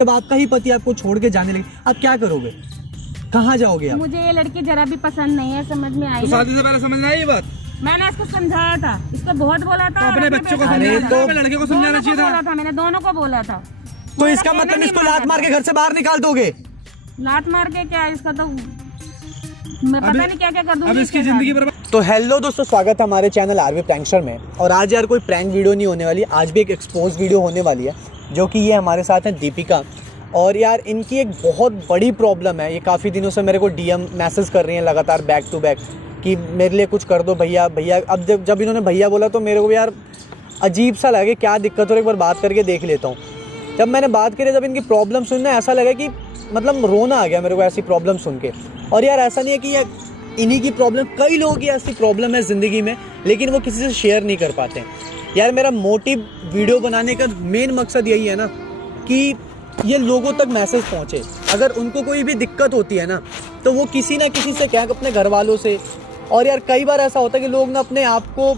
जब आपका ही पति आपको छोड़ के जाने लगे, आप क्या करोगे? कहाँ जाओगे आप? मुझे ये लड़की जरा भी पसंद नहीं है, समझ में आई। तो शादी से पहले समझ में आई ये बात? मैंने इसको समझाया था, इसको बहुत बोला था। तो अपने बच्चों को समझाना था, अपने लड़के को समझाना चाहिए था। मैंने दोनों को बोला था। तो इसका मतलब इसको लात मार के घर से बाहर निकाल दोगे? लात मार के क्या, इसका तो मैं पता नहीं क्या क्या कर दूंगी। अब इसकी जिंदगी बर्बाद। तो हेलो दोस्तों, स्वागत है हमारे चैनल आरवी प्रैंकस्टर में। और आज यार कोई प्रैंक वीडियो नहीं होने वाली, आज भी एक एक्सपोज वीडियो होने वाली है, जो कि ये हमारे साथ हैं दीपिका। और यार इनकी एक बहुत बड़ी प्रॉब्लम है, ये काफ़ी दिनों से मेरे को डीएम मैसेज कर रही हैं लगातार बैक टू बैक कि मेरे लिए कुछ कर दो भैया भैया। अब जब इन्होंने भैया बोला तो मेरे को यार अजीब सा लगे, क्या दिक्कत हो, एक बार बात करके देख लेता हूँ। जब मैंने बात करी, जब इनकी प्रॉब्लम सुनना, ऐसा लगा कि मतलब रोना आ गया मेरे को ऐसी प्रॉब्लम सुन के। और यार ऐसा नहीं है कि यार इन्हीं की प्रॉब्लम, कई लोगों की ऐसी प्रॉब्लम है ज़िंदगी में, लेकिन वो किसी से शेयर नहीं कर पाते। यार मेरा मोटिव वीडियो बनाने का मेन मकसद यही है ना कि ये लोगों तक मैसेज पहुँचे। अगर उनको कोई भी दिक्कत होती है ना, तो वो किसी ना किसी से, क्या अपने घर वालों से। और यार कई बार ऐसा होता है कि लोग ना अपने आप को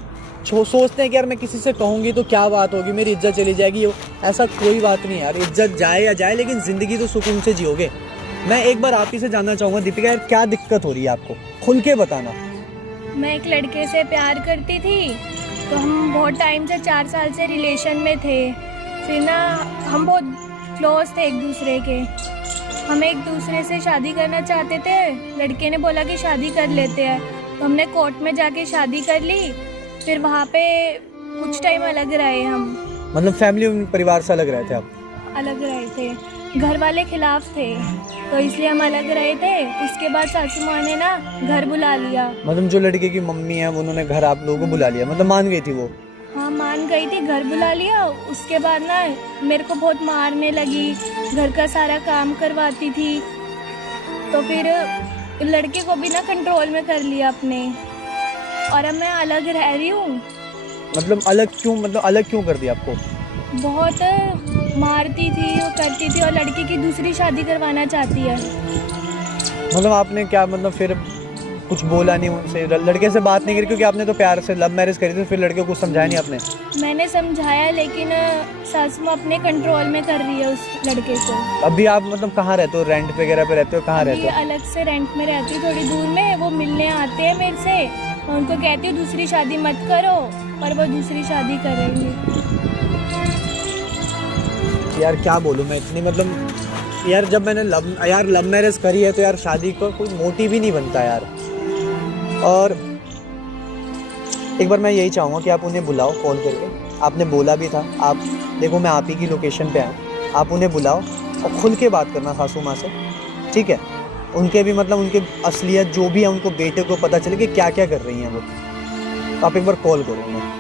सोचते हैं कि यार मैं किसी से कहूँगी तो क्या बात होगी, मेरी इज्जत चली जाएगी। ऐसा कोई बात नहीं यार, इज्जत जाए या जाए, लेकिन ज़िंदगी तो सुकून से जियोगे। मैं एक बार आप ही से जानना चाहूँगा दीपिका, यार क्या दिक्कत हो रही है आपको, खुल के बताना। मैं एक लड़के से प्यार करती थी, तो हम बहुत टाइम से 4 साल से रिलेशन में थे। फिर ना हम बहुत क्लोज थे एक दूसरे के, हम एक दूसरे से शादी करना चाहते थे। लड़के ने बोला कि शादी कर लेते हैं, तो हमने कोर्ट में जाके शादी कर ली। फिर वहाँ पे कुछ टाइम अलग रहे हम। मतलब फैमिली परिवार से अलग रहे थे आप? अलग रहे थे, घर वाले खिलाफ थे, तो इसलिए हम अलग रहे थे। उसके बाद सासू माँ ने ना घर बुला लिया। मतलब जो लड़के की मम्मी है उन्होंने घर आप लोगों को बुला लिया, मतलब मान गई थी वो? हाँ मान गई थी, घर बुला लिया। उसके बाद ना मेरे को बहुत मारने लगी, घर का सारा काम करवाती थी। तो फिर लड़के को भी ना कंट्रोल में कर लिया अपने, और अब मैं अलग रह रही हूँ। मतलब अलग क्यों, मतलब अलग क्यों कर दिया आपको? बहुत मारती थी, वो करती थी, और लड़की की दूसरी शादी करवाना चाहती है। मतलब आपने क्या, मतलब फिर कुछ बोला नहीं उनसे, लड़के से बात नहीं करी? क्योंकि आपने तो प्यार से लव मैरिज करी थी, फिर लड़के को कुछ समझाया नहीं आपने? मैंने समझाया, लेकिन सासू माँ अपने कंट्रोल में कर रही है उस लड़के को। अभी आप मतलब कहाँ रहते हो, रेंट वगैरह पे रहते हो, कहाँ रहते हो? अलग से रेंट में रहती हूँ, थोड़ी दूर में। वो मिलने आते हैं मेरे से, मैं उनको कहती हूँ दूसरी शादी मत करो, और वो दूसरी शादी करेंगे। यार क्या बोलूँ मैं, इतनी मतलब यार जब मैंने लव मैरिज करी है तो यार शादी का कोई मोटिव ही नहीं बनता यार। और एक बार मैं यही चाहूँगा कि आप उन्हें बुलाओ कॉल करके। आपने बोला भी था, आप देखो मैं आप ही की लोकेशन पे आया, आप उन्हें बुलाओ और खुल के बात करना सासू माँ से, ठीक है? उनके भी मतलब उनके असलियत जो भी है, उनको बेटे को पता चले कि क्या क्या कर रही हैं वो। तो आप एक बार कॉल करो उन्हें।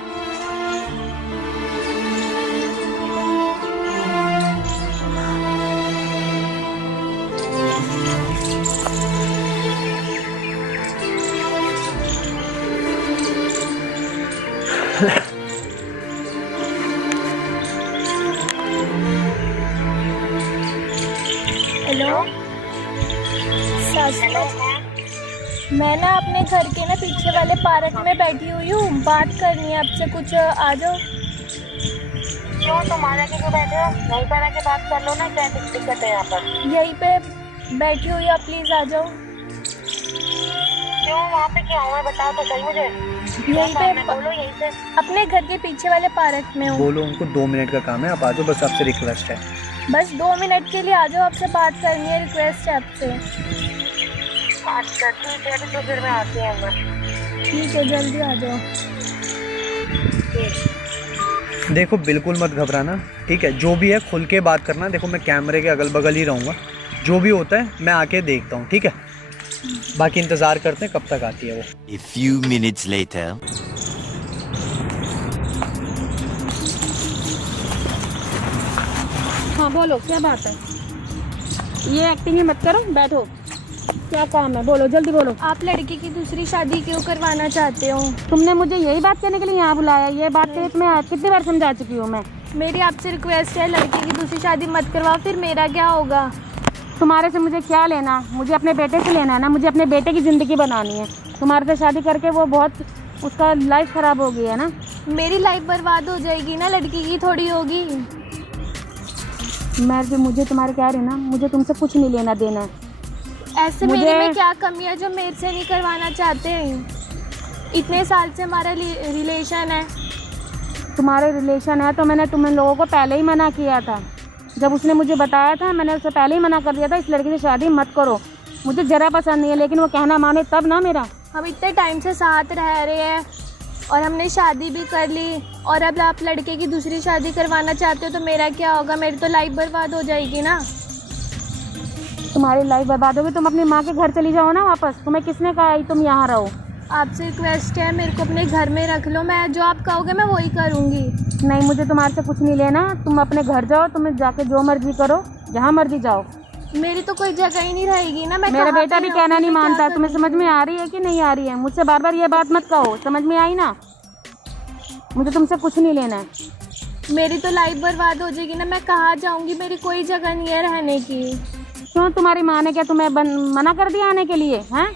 हेलो सासू, मैं ना अपने घर के ना पीछे वाले पार्क में बैठी हुई हूँ, बात करनी है आपसे कुछ। आ जाओ। क्यों तुम आगे क्यों बैठे हो? यहीं पर आके बात कर लो ना, क्या दिक्कत है यहाँ पर? यहीं पे बैठी हुई, आप प्लीज आ जाओ। क्यों वहाँ पे क्या हुआ, बताओ तो सही मुझे। यहीं पे बोलो, यहीं से। अपने घर के पीछे वाले पार्क में हूँ। बोलो उनको 2 मिनट का काम है, आप आ जाओ, बस आपसे रिक्वेस्ट है। बस 2 मिनट के लिए आ जाओ, आपसे बात करनी है, रिक्वेस्ट है आपसे। अच्छा ठीक है, तो फिर मैं आती हूँ। ठीक है, जल्दी आ जाओ। देखो बिल्कुल मत घबराना, ठीक है? जो भी है खुल के बात करना। देखो मैं कैमरे के अगल बगल ही रहूँगा, जो भी होता है मैं आके देखता हूँ, ठीक है? बाकी इंतज़ार करते हैं कब तक आती है वो। A few minutes later. हाँ बोलो, क्या बात है? ये एक्टिंग ही मत करो, बैठो। क्या काम है, बोलो, जल्दी बोलो। आप लड़की की दूसरी शादी क्यों करवाना चाहते हो? तुमने मुझे यही बात करने के लिए यहाँ बुलाया? ये बात मैं कितनी बार समझा चुकी हूँ मैं। मेरी आपसे रिक्वेस्ट है, लड़की की दूसरी शादी मत करवाओ, फिर मेरा क्या होगा? तुम्हारे से मुझे क्या लेना? मुझे अपने बेटे से लेना है ना, मुझे अपने बेटे की ज़िंदगी बनानी है। तुम्हारे से शादी करके वो बहुत, उसका लाइफ ख़राब हो गई है ना। मेरी लाइफ बर्बाद हो जाएगी ना, लड़की की थोड़ी होगी। मुझे तुम्हारे क्या रहना, मुझे तुमसे कुछ नहीं लेना देना है। ऐसे मुझे- मेरे में क्या कमी है जो मेरे से नहीं करवाना चाहते हैं? इतने साल से हमारा रिलेशन है। तुम्हारे रिलेशन है तो मैंने तुम लोगों को पहले ही मना किया था। जब उसने मुझे बताया था मैंने उससे पहले ही मना कर दिया था, इस लड़की से शादी मत करो, मुझे ज़रा पसंद नहीं है। लेकिन वो कहना माने तब ना मेरा। हम इतने टाइम से साथ रह रहे हैं और हमने शादी भी कर ली, और अब आप लड़के की दूसरी शादी करवाना चाहते हो तो मेरा क्या होगा? मेरी तो लाइफ बर्बाद हो जाएगी ना। तुम्हारी लाइफ बर्बाद होगी, तुम अपनी माँ के घर चली जाओ ना वापस। तुम्हें किसने कहा है तुम यहाँ रहो? आपसे रिक्वेस्ट है, मेरे को अपने घर में रख लो, मैं जो आप कहोगे मैं वही करूँगी। नहीं, मुझे तुम्हारे से कुछ नहीं लेना। तुम अपने घर जाओ, तुम्हें जाके जो मर्जी करो, जहाँ मर्जी जाओ। मेरी तो कोई जगह ही नहीं रहेगी ना। मैं मेरा कहाँ बेटा पे भी कहना नहीं रहूँगी, मानता। क्या तुम्हें समझ में आ रही है कि नहीं आ रही है? मुझसे बार बार ये बात मत कहो, समझ में आई ना? मुझे तुमसे कुछ नहीं लेना है। करूँगी? मेरी तो लाइफ बर्बाद हो जाएगी ना। मैं कहाँ जाऊँगी? मेरी कोई जगह नहीं है रहने की। क्यों, तुम्हारी माँ ने क्या तुम्हें मना कर दिया आने के लिए? हैं,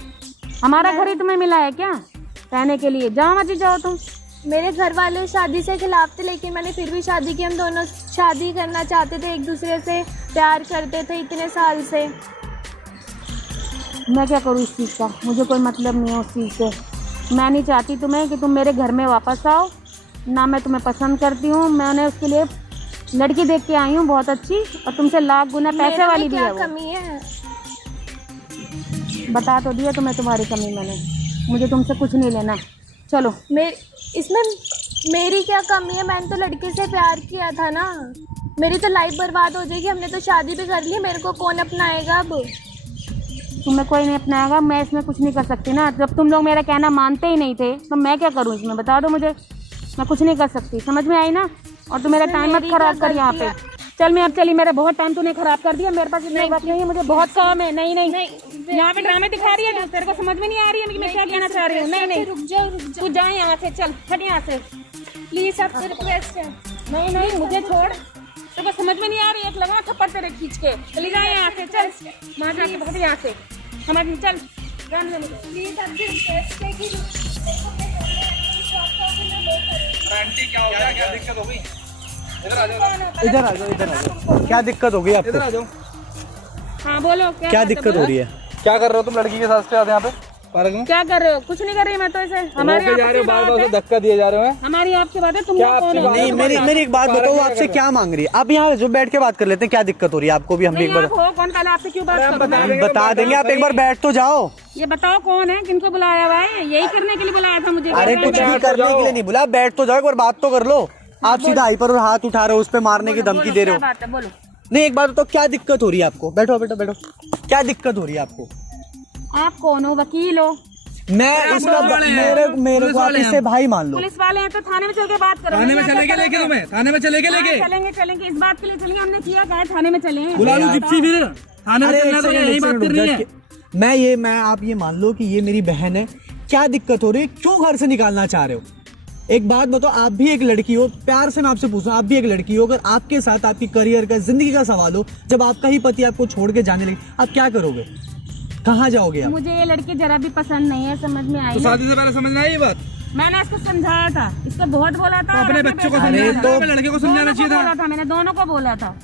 हमारा घर ही तुम्हें मिला है क्या रहने के लिए? जहाँ मर्जी जाओ तुम। मेरे घर वाले शादी से खिलाफ थे, लेकिन मैंने फिर भी शादी की। हम दोनों शादी करना चाहते थे, एक दूसरे से प्यार करते थे इतने साल से। मैं क्या करूँ इस चीज़ का? मुझे कोई मतलब नहीं है उस चीज़ से। मैं नहीं चाहती तुम्हें कि तुम मेरे घर में वापस आओ, ना मैं तुम्हें पसंद करती हूँ। मैंने उसके लिए लड़की देख के आई हूँ बहुत अच्छी, और तुमसे लाख गुना पैसे मेरे में वाली भी क्या है वो। कमी है? बता तो दिया तुम्हें तुम्हारी कमी मैंने। मुझे तुमसे कुछ नहीं लेना, चलो। इसमें मेरी क्या कमी है? मैंने तो लड़के से प्यार किया था ना। मेरी तो लाइफ बर्बाद हो जाएगी। हमने तो शादी भी कर ली, मेरे को कौन अपनाएगा अब? तुम्हें कोई नहीं अपनाएगा, मैं इसमें कुछ नहीं कर सकती ना। जब तुम लोग मेरा कहना मानते ही नहीं थे तो मैं क्या करूँ इसमें? बता दो मुझे, मैं कुछ नहीं कर सकती। समझ में आई ना? और तू मेरा टाइम मत खराब कर यहाँ पे। चल मैं अब चली, मेरा बहुत टाइम तूने खराब कर दिया। मेरे पास इतना वक्त नहीं है, मुझे बहुत काम है। नहीं नहीं, यहाँ पे ड्रामे दिखा रही है, तेरे को समझ में नहीं आ रही है कि मैं क्या कहना चाह रही हूँ। नहीं नहीं, रुक जाओ तू जा यहाँ से, चल हट यहाँ से प्लीज, आपसे रिक्वेस्ट है। नहीं नहीं, मुझे छोड़, तेरे को समझ में नहीं आ रही है। एक लगा थप्पड़ तेरे खींच के, चली जा यहाँ से, चल वहाँ जाके बहुत यहाँ से, समझ में, चल जाने दे मुझे। प्लीज आपसे रिक्वेस्ट है कि आंटी क्या हो गया? क्या दिक्कत हो गई? इधर आ जाओ, इधर आ जाओ, इधर आ जाओ। क्या दिक्कत हो गई इधर आ आपको? जाओ। हाँ बोलो, क्या बात है, दिक्कत बोलो। हो रही है? क्या कर रहे हो तुम लड़की के साथ से यहाँ पे पार्क में? क्या कर रहे हो? कुछ नहीं कर रही मैं तो। इसे हमारी रोके जा रहे हो, आपसी बार बात बार है। से धक्का दिए जा रहे हो। हमारी आपकी बात है, तुम क्या लोग कौन आपसी हो? बात नहीं, मेरी एक बात बताओ, आपसे क्या मांग रही है? आप यहाँ जो बैठ के बात कर लेते हैं, क्या दिक्कत हो रही है आपको भी? हम भी एक नहीं, बार आप हो कौन? पहले आपसे क्यों बात करूं? बता बता देंगे। आप एक बार बैठ तो जाओ। ये बताओ कौन है, किनको बुलाया हुआ है? यही करने के लिए बुलाया था मुझे? अरे कुछ भी करने के लिए नहीं बुला, बैठ तो जाओ, एक बार बात तो कर लो। आप सीधा आई पर हाथ उठा रहे हो, उस पे मारने की धमकी दे रहे हो। बात है, बोलो। नहीं, एक बात तो क्या दिक्कत हो रही है आपको? बैठो बेटा, बैठो। क्या दिक्कत हो रही है आपको? आप कौन हो? वकील हो? मैं इसका मेरे को आप इससे भाई मान लो। पुलिस वाले हैं तो थाने में चल के बात करो। थाने में यहाँ चलेंगे क्या लेके करोगे? तुम्हें, थाने में चलेंगे हाँ, लेके। चलेंगे, इस बात के लिए चलेंगे। हमने किया क्या है? थाने में चले। बुला लूं जिप्सी फिर थाने में अरे चलना, एक तो सेकंड, यही एक बात सेकंड करनी रुक है। जा। मैं आप ये मान लो कि ये मेरी बहन है। क्या दिक्कत हो रही है? क्यों घर से निकालना चाह रहे हो? एक बात बताओ, आप भी एक लड़की हो, प्यार से मैं आपसे पूछूं, आप भी एक लड़की हो, अगर आपके साथ आपकी करियर का, जिंदगी का सवाल हो, जब आपका ही पति आपको छोड़ के जाने लगे, आप क्या करोगे? कहाँ जाओगे आप? मुझे ये लड़की जरा भी पसंद नहीं है, समझ में आई तो है? शादी से पहले समझना है ये बात। मैंने इसको समझाया था, इसको बहुत बोला था। तो अपने बच्चों को समझाना था, अपने लड़के को समझाना चाहिए था। बोला था मैंने, दोनों को बोला था।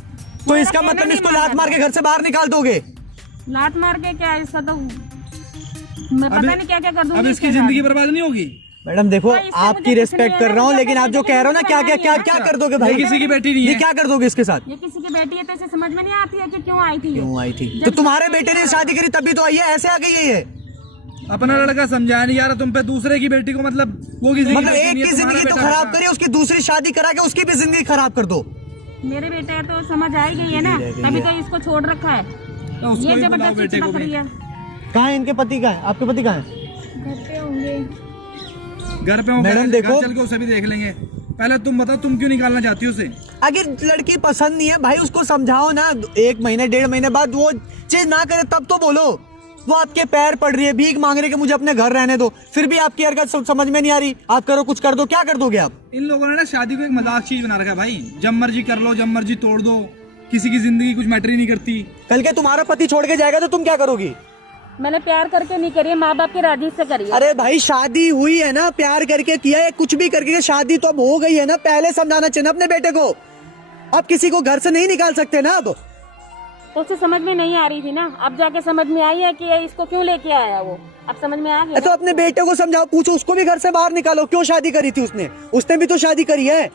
तो इसका मतलब इसको लात मार के घर से बाहर निकाल दोगे? लात मार के क्या? इसका तो मैं पता नहीं क्या क्या कर दूंगी। अब इसकी जिंदगी बर्बाद नहीं होगी? मैडम देखो, भाई, इससे आपकी मुझे रिस्पेक्ट कुछ कर नहीं रहा हूँ, है, लेकिन आप जो कह रहे हो ना, क्या क्या क्या क्या कर दोगे भाई? किसी की बेटी नहीं ये है। क्या कर दोगे इसके साथ? ये किसी की बेटी है तो इसे समझ में नहीं आती है कि क्यों आई थी ये? क्यों आई थी? तो तुम्हारे बेटे ने शादी करी तभी तो आई है, ऐसे आ गई है ये। अपना लड़का समझाया नहीं यार तुम पे, दूसरे की बेटी को मतलब वो किसी मतलब एक की जिंदगी तो खराब करी, उसकी दूसरी शादी करा के उसकी भी जिंदगी खराब कर दो। मेरे बेटे है तो समझ आई गई है ना, तभी तो इसको छोड़ रखा है। ये जबरदस्ती चिपक रही है। कहाँ है इनके पति? का है आपके पति? कहाँ है? घर पे होंगे। घर पे हो, मैडम देखो, चल के उसे भी देख लेंगे। पहले तुम बताओ, तुम क्यों निकालना चाहती हो उसे? अगर लड़की पसंद नहीं है भाई, उसको समझाओ ना। 1 महीने 1.5 महीने बाद वो चीज ना करे तब तो बोलो। वो आपके पैर पड़ रही है, भीख मांग रही है कि मुझे अपने घर रहने दो, फिर भी आपकी हरकत समझ में नहीं आ रही। आप करो, कुछ कर दो, क्या कर दोगे आप? इन लोगों ने ना शादी को एक मजाक चीज बना रखा है भाई। जब मर्जी कर लो, जब मर्जी तोड़ दो, किसी की जिंदगी कुछ मैटर ही नहीं करती। कल के तुम्हारा पति छोड़ के जाएगा तो तुम क्या करोगी? मैंने प्यार करके नहीं करी है, माँ बाप की राजी से करी है। अरे भाई शादी हुई है ना, प्यार करके किया है, कुछ भी करके, शादी तो अब हो गई है ना, पहले समझाना चाहिए ना अपने बेटे को। आप किसी को घर से नहीं निकाल सकते ना अब। तो उससे समझ में नहीं आ रही थी ना, अब जाके समझ में आई है कि इसको क्यों लेके आया वो, अब समझ में आ गया। तो अपने बेटे को समझाओ, पूछो उसको भी घर से बाहर निकालो, क्यों शादी करी थी उसने भी तो शादी करी है।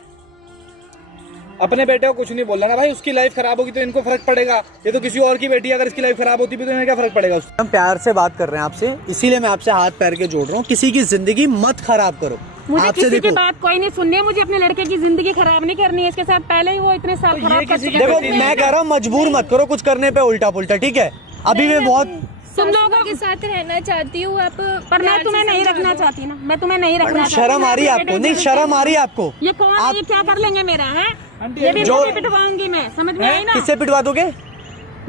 अपने बेटे को कुछ नहीं बोलना ना भाई, उसकी लाइफ खराब होगी तो इनको फर्क पड़ेगा, ये तो किसी और की बेटी है, अगर इसकी लाइफ खराब होती भी तो इन्हें क्या फर्क पड़ेगा उसको। हम प्यार से बात कर रहे हैं आपसे, इसीलिए मैं आपसे हाथ पैर के जोड़ रहा हूँ, किसी की जिंदगी मत खराब करो। मुझे आपसे किसी की देखो, बात कोई नहीं सुननी है, मुझे अपने लड़के की जिंदगी खराब नहीं करनी है, इसके साथ पहले ही वो इतने साल खराब कर चुके देखो हैं। मैं कह रहा हूँ मजबूर मत करो कुछ करने पे उल्टा पुल्टा, ठीक है। अभी मैं बहुत तुम लोगों के साथ रहना चाहती हूँ आप, पर मैं तुम्हें नहीं रखना चाहती ना, मैं तुम्हें नहीं रखना चाहती। शर्म आ रही है आपको? नहीं शर्म आ रही है आपको? ये कौन है, ये क्या कर लेंगे मेरा है, ये भी जो- पिटवाऊंगी मैं, समझ में आई ना। किससे पिटवा दोगे?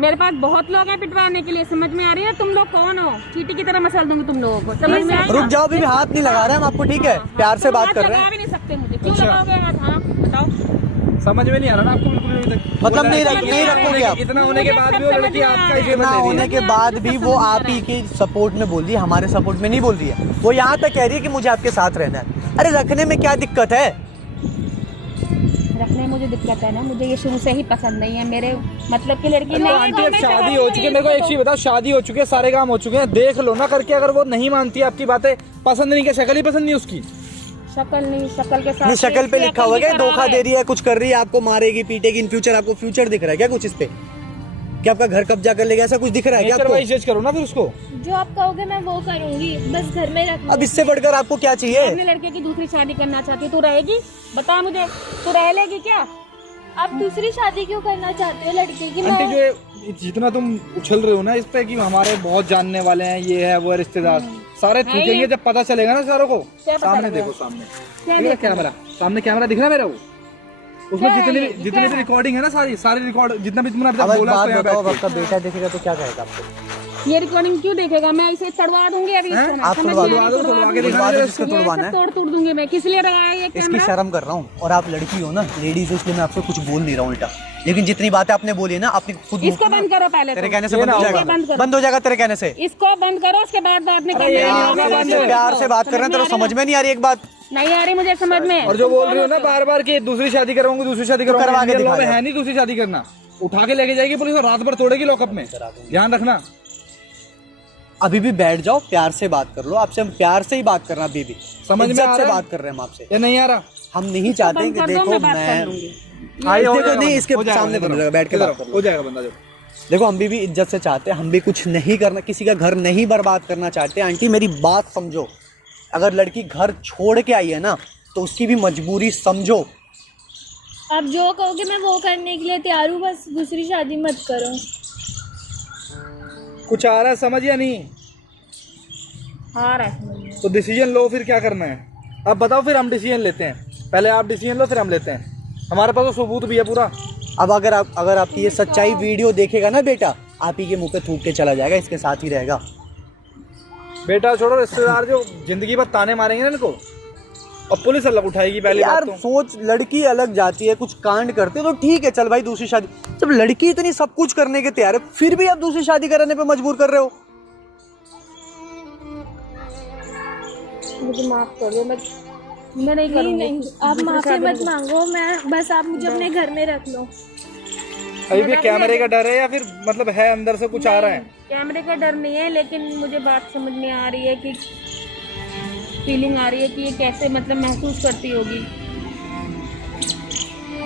मेरे पास बहुत लोग हैं पिटवाने के लिए, समझ में आ रही है। तुम लोग कौन हो, चीटी की तरह मसल दूंगी तुम लोगों को, समझ में आई? रुक जाओ, अभी भी हाथ नहीं लगा रहे हम आपको, ठीक है, प्यार से बात कर रहे लगा हैं। भी नहीं सकते मुझे, क्यों लगाओगे हाथ? हाँ बताओ। समझ में नहीं आ रहा ना आपको बिल्कुल अभी तक। मतलब नहीं रखोगे आप? इतना होने के बाद भी वो लड़की आपका ही फेवर इतना ले रही होने है। के बाद भी वो आप ही के सपोर्ट में बोल रही है, हमारे सपोर्ट में नहीं बोल रही है। वो यहाँ तक कह रही है कि मुझे आपके साथ रहना है। अरे रखने में क्या दिक्कत है? रखने में मुझे दिक्कत है ना, मुझे ये शुरू से ही पसंद नहीं है, मेरे मतलब की लड़की तो नहीं। आंटी अब शादी हो चुकी है, मेरे को एक चीज बताओ, शादी हो चुकी है, सारे काम हो चुके हैं, देख लो ना करके, अगर वो नहीं मानती है आपकी बातें, पसंद नहीं, क्या शक्ल ही पसंद नहीं उसकी? शक्ल नहीं, शक्ल के साथ नहीं शक्ल पे लिखा हुआ है क्या? शक्ल भी धोखा खराब दे रही है, कुछ कर रही है, आपको मारेगी पीटेगी इन फ्यूचर, आपको फ्यूचर दिख रहा है क्या कुछ इस पे? क्या आपका घर कब्जा कर लेगा, ऐसा कुछ दिख रहा है क्या नेचर आपको? वाइज जज करो ना फिर उसको। जो आप कहोगे मैं वो करूँगी, बस घर में रखना। अब इससे बढ़कर आपको क्या चाहिए? अपने लड़के की दूसरी शादी करना चाहती है, तू रहेगी? बता मुझे, तू रह लेगी क्या? आप दूसरी शादी क्यों करना चाहते हो लड़के की? आंटी मैं जो ये जितना तुम उछल रहे हो ना इस पे कि हमारे बहुत जानने वाले हैं, ये है वो है, रिश्तेदार सारे थूकेंगे जब पता चलेगा ना सारों को। क्या पता सामने लगेगा? देखो, सामने क्या दिख रहा है कैमरा, सामने कैमरा दिख रहा है मेरा, वो उसमें जितनी भी रिकॉर्डिंग है ना, सारी रिकॉर्ड जितना भी तुमने अभी अब तक एक बोला बात उसको यहाँ बताओ, अब बैठ के। आपका बेटा देखेगा तो क्या कहेगा आपको? ये रिकॉर्डिंग क्यों देखेगा? मैं इसे तड़वा दूंगी अभी इसको, मैं आप समझ तोड़वा में दो, आ रही, तोड़वा तोड़वा के दूंगी। दिखा दो, जिसको तोड़वाना है। तोड़ दूंगी मैं, किस लिए लगाया ये इसकी कैमरा? शर्म कर रहा हूँ, और आप लड़की हो ना, लेडीज हो, इसलिए मैं आपसे कुछ बोल नहीं रहा हूँ उल्टा, लेकिन जितनी बातें आपने बोली है ना, आपने खुद इसको बंद करो पहले तेरे तो। कहने से बंद हो जाएगा, बंद करो। बंद हो जाएगा तेरे कहने से। इसको बंद करो, उसके बाद बात नहीं ये नहीं करनी। होगा बंद। प्यार से बात कर रहे हैं, तेरे समझ में नहीं आ रही एक बात? नहीं आ रही मुझे समझ में। और जो बोल रही हो ना बार बार कि दूसरी शादी करूंगी, दूसरी शादी करूंगी, करवा के इंडियन दिखा लॉ में दो। है नहीं दूसरी शादी करना, उठा के लेके जाएगी पुलिस और रात भर तोड़ेगी लॉकअप में, ध्यान रखना। अभी भी बैठ जाओ, प्यार से बात कर लो, आपसे हम प्यार से ही बात करना, अभी भी समझ में इज्जत आ से रहा है? बात कर रहे हैं हम आपसे। ये नहीं आ रहा, हम नहीं चाहते बंद कि कर दो, देखो मैं बात कर मैं लूंगी। देखो नहीं, इसके सामने बंद हो जाएगा, बैठ के बात कर लो। हो जाएगा बंदा जो। देखो हम भी इज्जत से चाहते हैं, हम भी कुछ नहीं करना, किसी का घर नहीं बर्बाद करना चाहते। आंटी मेरी बात समझो, अगर लड़की घर छोड़ के आई है ना तो उसकी भी मजबूरी समझो। आप जो कहोगे मैं वो करने के लिए तैयार हूँ, बस दूसरी शादी मत करो। कुछ आ रहा है समझ या नहीं? आ रहा है समझ में। तो डिसीजन लो, फिर क्या करना है अब बताओ, फिर हम डिसीजन लेते हैं। पहले आप डिसीजन लो फिर हम लेते हैं, हमारे पास तो सबूत भी है पूरा। अब अगर आपकी ये सच्चाई वीडियो देखेगा ना बेटा, आप ही के मुंह पे थूक के चला जाएगा, इसके साथ ही रहेगा। बेटा छोड़ो, रिश्तेदार जो जिंदगी भर ताने मारेंगे ना इनको, और पुलिस अलग उठाएगी पहली यार बात तो। सोच, लड़की अलग जाती है, कुछ कांड करते तो ठीक है, चल भाई दूसरी शादी। जब लड़की इतनी सब कुछ करने के तैयार है, फिर भी आप दूसरी शादी कराने पे मजबूर कर रहे हो। मुझे माफ कर दो, मैं नहीं नहीं करूंगी। नहीं, आप दूसरी माफी शादी मत नहीं। मांगो, मैं बस आप मुझे अपने घर में रख लो। अभी भी कैमरे का डर है या फिर मतलब है अंदर से कुछ आ रहा है? कैमरे का डर नहीं है, लेकिन मुझे बात समझ में आ रही है कि फीलिंग आ रही है कि ये कैसे मतलब महसूस करती होगी।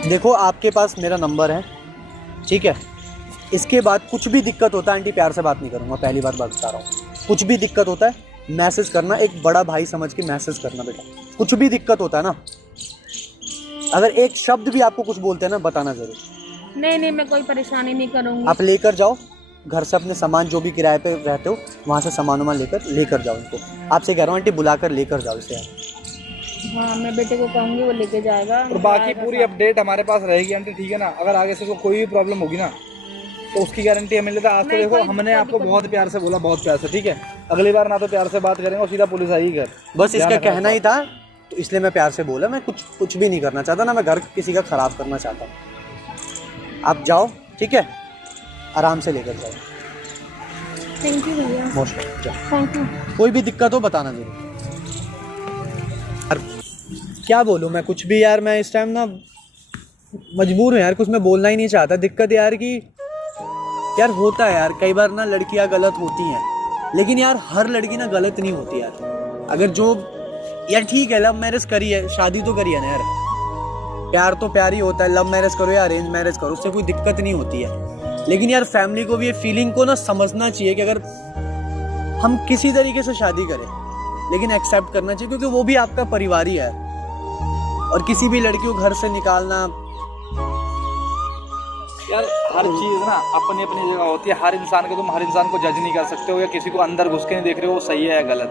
देखो आपके पास मेरा नंबर है, ठीक है, इसके बाद कुछ भी दिक्कत होता है, आंटी प्यार से बात नहीं करूँगा, पहली बार बात बता रहा हूँ। कुछ भी दिक्कत होता है मैसेज करना, एक बड़ा भाई समझ के मैसेज करना बेटा। कुछ भी दिक्कत होता है ना, अगर एक शब्द भी आपको कुछ बोलते हैं ना, बताना जरूर। नहीं, मैं कोई परेशानी नहीं करूंगी। आप लेकर जाओ घर से अपने सामान, जो भी किराए पे रहते हो वहाँ से सामान लेकर जाओ इनको। आपसे कह रहा हूँ आंटी, बुलाकर लेकर जाओ इसे। हाँ, मैं बेटे को कहूंगी, वो लेके जाएगा। और बाकी पूरी अपडेट हमारे पास रहेगी आंटी, ठीक है ना? अगर आगे से कोई भी प्रॉब्लम होगी ना तो उसकी गारंटी हमें लेता। आज तो देखो हमने आपको बहुत प्यार से बोला, बहुत प्यार से, ठीक है? अगली बार ना तो प्यार से बात करेंगे और सीधा पुलिस आएगी घर। बस इसका कहना ही था, तो इसलिए मैं प्यार से बोला। मैं कुछ भी नहीं करना चाहता ना, मैं घर किसी का खराब करना चाहता हूँ। आप जाओ, ठीक है, आराम से लेकर जाओ। थैंक यू भैया। मोस्ट जाओ, थैंक यू। कोई भी दिक्कत हो बताना जरूर। यार क्या बोलूँ मैं, कुछ भी यार, मैं इस टाइम ना मजबूर हूँ यार, कुछ मैं बोलना ही नहीं चाहता। दिक्कत यार कि यार होता है यार, कई बार ना लड़कियां गलत होती हैं, लेकिन यार हर लड़की ना गलत नहीं होती यार। अगर जो यार ठीक है, लव मैरिज करी है, शादी तो करी है ना यार, प्यार तो प्यार ही होता है। लव मैरिज करो या अरेंज मैरिज करो, उससे कोई दिक्कत नहीं होती है। लेकिन यार फैमिली को भी ये फीलिंग को ना समझना चाहिए कि अगर हम किसी तरीके से शादी करें, लेकिन एक्सेप्ट करना चाहिए, क्योंकि वो भी आपका परिवार ही है। और किसी भी लड़की को घर से निकालना, यार हर चीज़ ना अपनी अपनी जगह होती है। हर इंसान को तुम हर इंसान को जज नहीं कर सकते हो, या किसी को अंदर घुस के नहीं देख रहे हो वो सही है या गलत,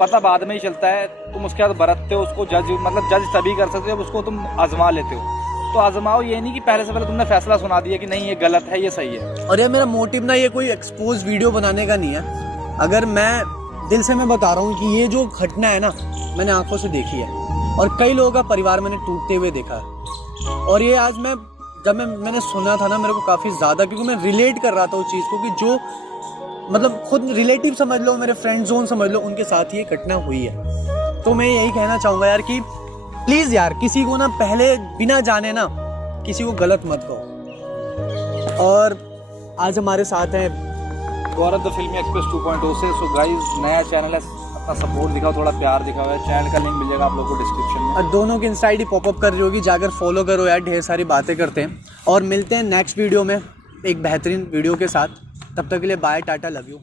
पता बाद में ही चलता है। तुम उसके बाद बरतते हो उसको, जज तभी कर सकते हो जब उसको तुम आजमा लेते हो। तो आजमाओ, ये नहीं कि पहले से पहले तुमने फैसला सुना दिया कि नहीं ये गलत है ये सही है। और यार मेरा मोटिव ना ये कोई एक्सपोज वीडियो बनाने का नहीं है। अगर मैं दिल से मैं बता रहा हूँ कि ये जो घटना है ना, मैंने आंखों से देखी है और कई लोगों का परिवार मैंने टूटते हुए देखा है। और ये आज जब मैंने सुना था ना, मेरे को काफ़ी ज़्यादा, क्योंकि मैं रिलेट कर रहा था उस चीज़ को कि जो मतलब खुद रिलेटिव समझ लो, मेरे फ्रेंड जोन समझ लो, उनके साथ ये घटना हुई है। तो मैं यही कहना चाहूँगा यार कि प्लीज़ यार किसी को ना पहले बिना जाने ना किसी को गलत मत कहो। और आज हमारे साथ हैं गौरव द फिल्मी एक्सप्रेस 2.0 से। सो गाइस, नया चैनल है, अपना सपोर्ट दिखाओ, थोड़ा प्यार दिखाओ। चैनल का लिंक मिल जाएगा आप लोगों को डिस्क्रिप्शन में। और दोनों की इंस्टा आईडी पॉपअप कर रही होगी, जाकर फॉलो करो यार, ढेर सारी बातें करते हैं। और मिलते हैं नेक्स्ट वीडियो में एक बेहतरीन वीडियो के साथ। तब तक के लिए बाय, टाटा, लव यू।